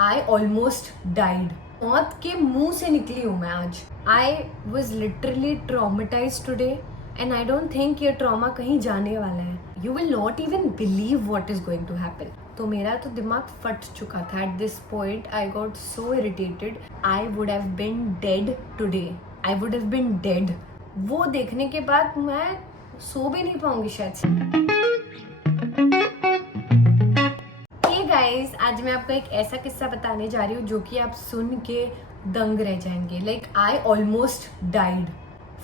I almost died, मौत के मुंह से निकली हूँ मैं आज। I was literally traumatize today and I don't think ये ट्रॉमा कहीं जाने वाला है। You will not even believe what is going to happen. तो मेरा तो दिमाग फट चुका था at this point. I got so irritated. I would have been dead today. I would have been dead. वो देखने के बाद मैं सो भी नहीं पाऊंगी शायद से। गाइस, आज मैं आपको एक ऐसा किस्सा बताने जा रही हूँ जो कि आप सुन के दंग रह जाएंगे। Like I almost died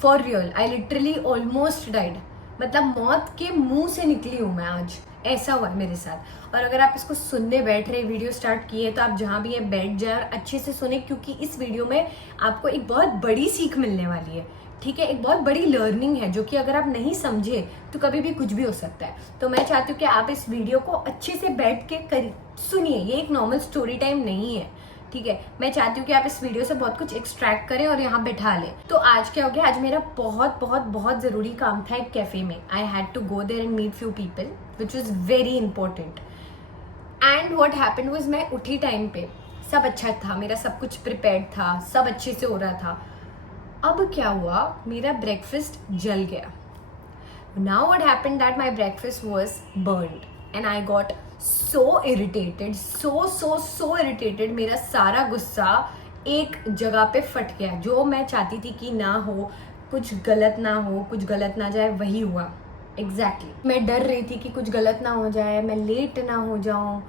for real. I literally almost died, मतलब मौत के मुंह से निकली हूँ मैं आज। ऐसा हुआ है मेरे साथ। और अगर आप इसको सुनने बैठ रहे, वीडियो स्टार्ट किए, तो आप जहाँ भी है बैठ जाए और अच्छे से सुने, क्योंकि इस वीडियो में आपको एक बहुत बड़ी सीख मिलने वाली है। ठीक है, एक बहुत बड़ी लर्निंग है जो कि अगर आप नहीं समझे तो कभी भी कुछ भी हो सकता है। तो मैं चाहती हूँ कि आप इस वीडियो को अच्छे से बैठ के सुनिए। ये एक नॉर्मल स्टोरी टाइम नहीं है, ठीक है। मैं चाहती हूँ कि आप इस वीडियो से बहुत कुछ एक्सट्रैक्ट करें और यहाँ बैठा लें। तो आज क्या हो गया, आज मेरा बहुत बहुत बहुत जरूरी काम था एक कैफे में। I had to go there and meet few people which was very important. And what happened was, मैं उठी टाइम पे, सब अच्छा था, मेरा सब कुछ प्रिपेयर्ड था, सब अच्छे से हो रहा था। अब क्या हुआ, मेरा ब्रेकफास्ट जल गया। Now what happened that my breakfast was burned and I got so irritated, so irritated. मेरा सारा गुस्सा एक जगह पे फट गया। जो मैं चाहती थी कि ना हो, कुछ गलत ना हो, कुछ गलत ना जाए, वही हुआ एग्जैक्टली। मैं डर रही थी कि कुछ गलत ना हो जाए, मैं लेट ना हो जाऊं,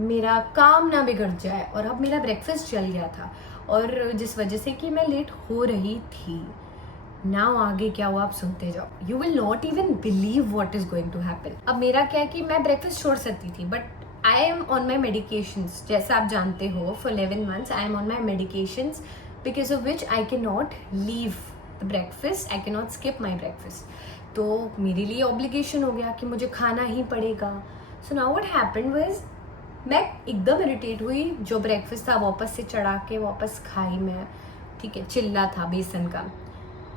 मेरा काम ना बिगड़ जाए। और अब मेरा ब्रेकफास्ट चल गया था, और जिस वजह से कि मैं लेट हो रही थी। नाउ आगे क्या हुआ आप सुनते जाओ। You will not even believe what is going to happen. अब मेरा क्या है कि मैं ब्रेकफास्ट छोड़ सकती थी, but I am on my medications. जैसा आप जानते हो, for 11 months I am on my medications, because of which I can not leave the breakfast, I can not skip my breakfast. तो मेरे लिए ऑब्लिगेशन हो गया कि मुझे खाना ही पड़ेगा। So now what happened was, मैं एकदम इरिटेट हुई। जो ब्रेकफास्ट था वापस से चढ़ा के वापस खाई मैं, ठीक है। चिल्ला था बेसन का,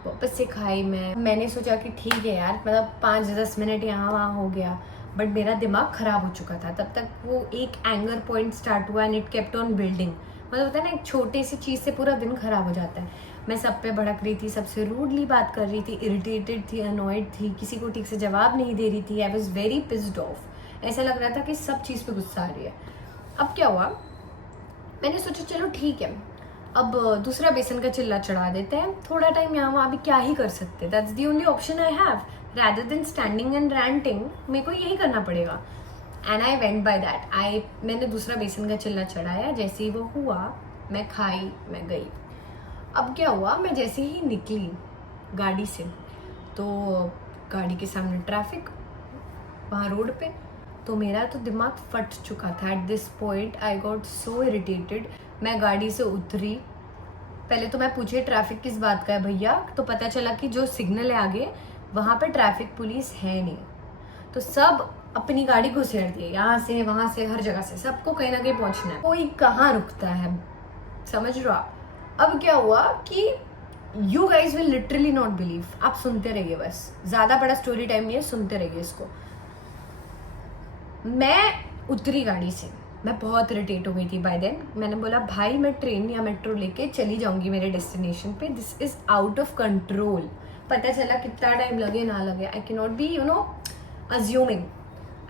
वापस से खाई मैंने सोचा कि ठीक है यार, मतलब 5-10 मिनट यहाँ वहाँ हो गया, बट मेरा दिमाग खराब हो चुका था। तब तक वो एक एंगर पॉइंट स्टार्ट हुआ and it kept on building. मतलब होता है ना, एक छोटी सी चीज़ से पूरा दिन खराब हो जाता है। मैं सब पे भड़क रही थी, सबसे रूडली बात कर रही थी, इरिटेटेड थी, अनॉयड थी, किसी को ठीक से जवाब नहीं दे रही थी। I was very pissed off. ऐसा लग रहा था कि सब चीज़ पे गुस्सा आ रही है। अब क्या हुआ, मैंने सोचा चलो ठीक है, अब दूसरा बेसन का चिल्ला चढ़ा देते हैं। थोड़ा टाइम यहाँ वहाँ भी क्या ही कर सकते, that's the only option I have. Rather than standing and ranting, मेरे को यही करना पड़ेगा। And I went by that. मैंने दूसरा बेसन का चिल्ला चढ़ाया। जैसे ही वो हुआ, मैं खाई, मैं गई। अब क्या हुआ, मैं जैसे ही निकली गाड़ी से, तो गाड़ी के सामने ट्रैफिक, वहाँ रोड पे। तो मेरा तो दिमाग फट चुका था at this point. I got so irritated. मैं गाड़ी से उतरी, पहले तो मैं पूछे ट्रैफिक किस बात का है भैया, तो पता चला कि जो सिग्नल है आगे, वहाँ पे ट्रैफिक पुलिस है नहीं। तो सब अपनी गाड़ी घुसेड़ दिए, यहाँ से वहाँ से, हर जगह से, सबको कहीं ना कहीं पहुँचना है, कोई कहाँ रुकता है, समझ रहे हो आप। अब क्या हुआ कि you guys will literally not believe. आप सुनते रहिए, बस ज़्यादा बड़ा स्टोरी टाइम नहीं है, सुनते रहिए इसको। मैं उतरी गाड़ी से, मैं बहुत इरिटेट हो गई थी बाय देन। मैंने बोला भाई मैं ट्रेन या मेट्रो लेके चली जाऊंगी मेरे डेस्टिनेशन पे, this is out of control. पता चला कितना टाइम लगे ना लगे, I can not be assuming.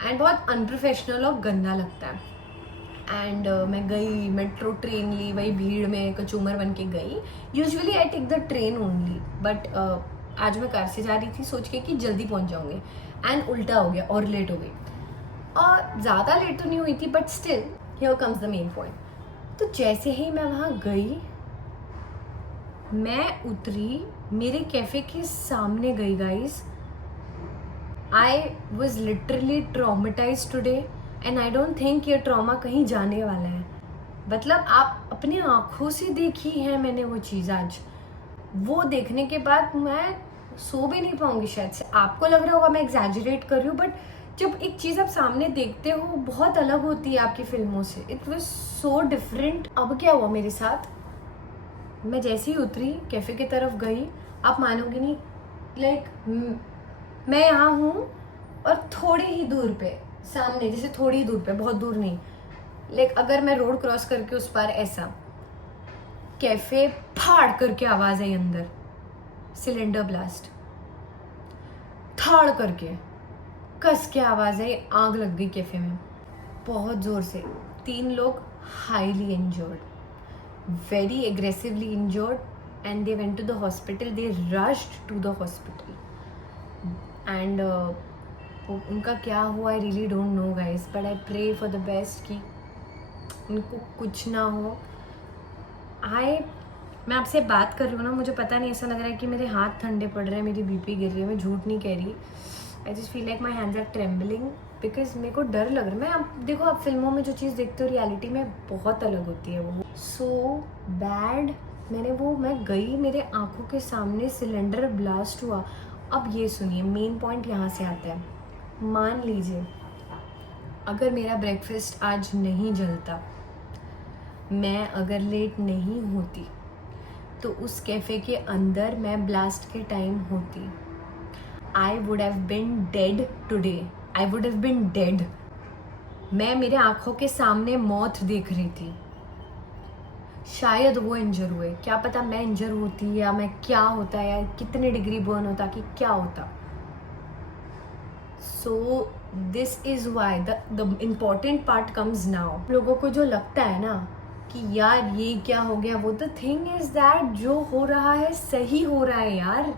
And बहुत अनप्रोफेशनल और गंदा लगता है। एंड मैं गई, मेट्रो ट्रेन ली, वही भीड़ में कचूमर बन के गई। Usually I take the train only, but आज मैं कार से जा रही थी सोच के कि जल्दी पहुंच जाऊंगी, एंड उल्टा हो गया और लेट हो गई। और ज़्यादा लेट तो नहीं हुई थी, but still here comes the main point. तो जैसे ही मैं वहाँ गई, मैं उतरी, मेरे कैफ़े के सामने गई guys. I was literally traumatise today and I don't think ये ट्रॉमा कहीं जाने वाला है। मतलब आप अपनी आँखों से देखी है मैंने वो चीज़ आज। वो देखने के बाद मैं सो भी नहीं पाऊंगी शायद से। आपको लग रहा होगा मैं एग्जैजरेट कर रही हूँ, बट जब एक चीज़ आप सामने देखते हो बहुत अलग होती है आपकी फिल्मों से। It was so different. अब क्या हुआ मेरे साथ, मैं जैसे ही उतरी कैफ़े की तरफ गई, आप मानोगे नहीं, लाइक मैं यहाँ हूँ और थोड़ी ही दूर पे सामने, जैसे थोड़ी ही दूर पे, बहुत दूर नहीं, लाइक अगर मैं रोड क्रॉस करके उस पार ऐसा कैफे फाड़ करके आवाज आई अंदर, सिलेंडर ब्लास्ट, थाड़ करके कस के आवाज आई, आग लग गई कैफे में बहुत जोर से। 3 लोग highly injured, very aggressively injured, and they went to the hospital. They rushed to the hospital, and उनका क्या हुआ I really don't know guys, but I pray for the best कि उनको कुछ ना हो। मैं आपसे बात कर रही हूँ ना, मुझे पता नहीं, ऐसा लग रहा है कि मेरे हाथ ठंडे पड़ रहे हैं, मेरी बीपी गिर रही है, मैं झूठ नहीं कह रही। I just feel like my hands are trembling because मेरे को डर लग रहा है। मैं आप देखो, आप फिल्मों में जो चीज़ देखते हो रियलिटी में बहुत अलग होती है वो। So bad. मैं गई, मेरे आंखों के सामने सिलेंडर ब्लास्ट हुआ। अब ये सुनिए, मेन पॉइंट यहाँ से आता है। मान लीजिए अगर मेरा ब्रेकफास्ट आज नहीं जलता, मैं अगर लेट नहीं होती, तो उस कैफ़े के अंदर मैं ब्लास्ट के टाइम होती, आई would have been dead today. I would have been dead. मैं मेरे आंखों के सामने मौत देख रही थी। शायद वो इंजर हुए, क्या पता मैं इंजर होती, या मैं क्या होता, या कितने डिग्री बर्न होता, कि क्या होता। So this is why the important part comes now. लोगों को जो लगता है ना कि यार ये क्या हो गया, वो द थिंग इज दैट जो हो रहा है सही हो रहा है यार।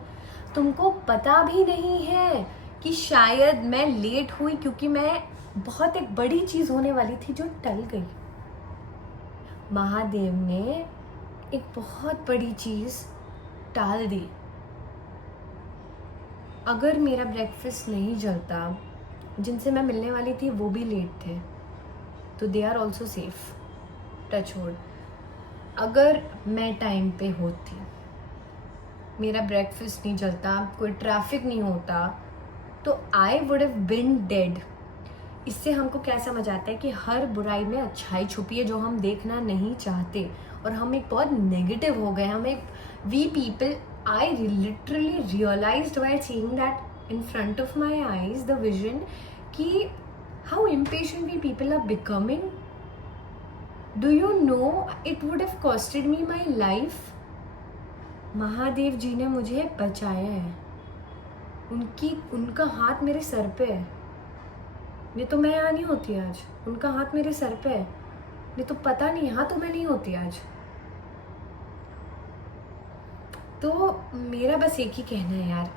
तुमको पता भी नहीं है कि शायद मैं लेट हुई क्योंकि मैं बहुत एक बड़ी चीज़ होने वाली थी जो टल गई। महादेव ने एक बहुत बड़ी चीज़ टाल दी। अगर मेरा ब्रेकफास्ट नहीं जलता, जिनसे मैं मिलने वाली थी वो भी लेट थे, तो they are also safe, touch wood. अगर मैं टाइम पे होती, मेरा ब्रेकफास्ट नहीं जलता, कोई ट्रैफिक नहीं होता, तो आई वुड हैव बिन डेड। इससे हमको क्या समझ आता है कि हर बुराई में अच्छाई छुपी है जो हम देखना नहीं चाहते, और हम एक बहुत नेगेटिव हो गए। हम एक we people, I literally realised while seeing that in front of my eyes the vision कि how impatient we people are becoming. Do you know it would have costed me my life. Mahadev ji ने मुझे बचाया है, उनका हाथ मेरे sir पे है। नहीं तो मैं यहाँ नहीं होती आज, उनका हाथ मेरे सर पे है, नहीं तो पता नहीं यहाँ तो मैं नहीं होती आज। तो मेरा बस एक ही कहना है यार,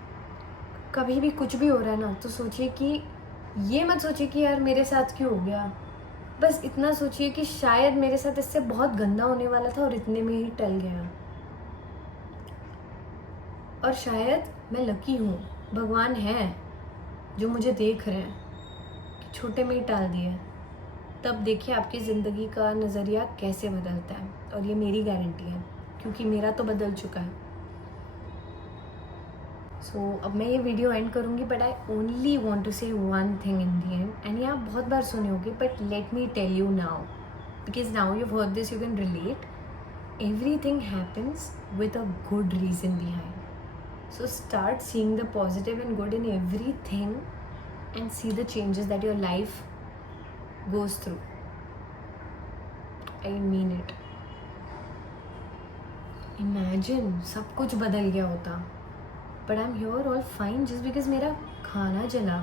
कभी भी कुछ भी हो रहा है ना, तो सोचिए कि ये मत सोचिए कि यार मेरे साथ क्यों हो गया। बस इतना सोचिए कि शायद मेरे साथ इससे बहुत गंदा होने वाला था और इतने में ही टल गया। और शायद मैं लकी हूँ, भगवान है जो मुझे देख रहे हैं कि छोटे में ही टाल दिए। तब देखिए आपकी ज़िंदगी का नज़रिया कैसे बदलता है, और ये मेरी गारंटी है क्योंकि मेरा तो बदल चुका है। सो अब मैं ये वीडियो एंड करूँगी, but I only want to say one thing in the end. And ये आप बहुत बार सुने होगे, but let me tell you now, because now you heard this, you can relate. Everything happens with a good reason behind. So start seeing the positive and good in everything and see the changes that your life goes through. I mean it. Imagine सब कुछ बदल गया होता, but I'm here all fine just because मेरा खाना जला.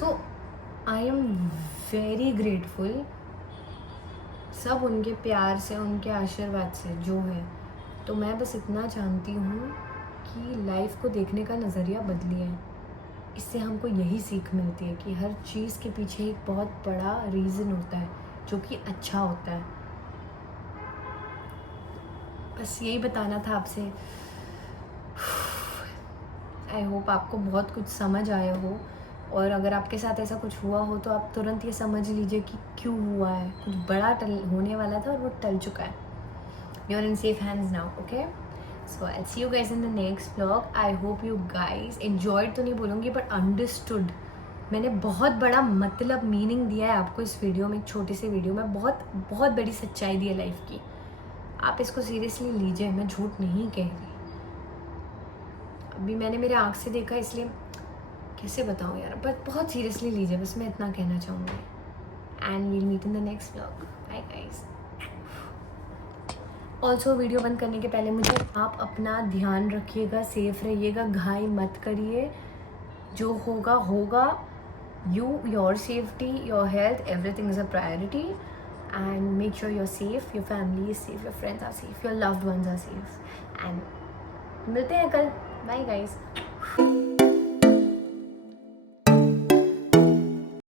So I am very grateful सब उनके प्यार से, उनके आशीर्वाद से जो है। तो मैं बस इतना जानती हूँ कि लाइफ को देखने का नज़रिया बदली है। इससे हमको यही सीख मिलती है कि हर चीज़ के पीछे एक बहुत बड़ा रीज़न होता है जो कि अच्छा होता है। बस यही बताना था आपसे। आई होप आपको बहुत कुछ समझ आया हो, और अगर आपके साथ ऐसा कुछ हुआ हो तो आप तुरंत ये समझ लीजिए कि क्यों हुआ है। कुछ बड़ा होने वाला था और वो टल चुका है। You are in safe hands now, okay? So I'll see you guys in the next vlog. I hope you guys enjoyed, तो नहीं बोलूँगी, but understood. मैंने बहुत बड़ा मतलब मीनिंग दिया है आपको इस वीडियो में, एक छोटी सी वीडियो में बहुत बहुत बड़ी सच्चाई दी है लाइफ की। आप इसको सीरियसली लीजिए, मैं झूठ नहीं कह रही। अभी मैंने मेरे आँख से देखा, इसलिए कैसे बताऊँ यार, बट बहुत सीरियसली लीजिए, बस मैं इतना कहना चाहूँगी। And we'll meet in the next vlog. Bye guys. Also video बंद करने के पहले मुझे आप अपना ध्यान रखिएगा, सेफ रहिएगा, घाई मत करिए. जो होगा होगा. your safety, your health, everything is a priority. And make sure you're safe, your family is safe, your friends are safe, your loved ones are safe. And मिलते हैं कल. Bye guys.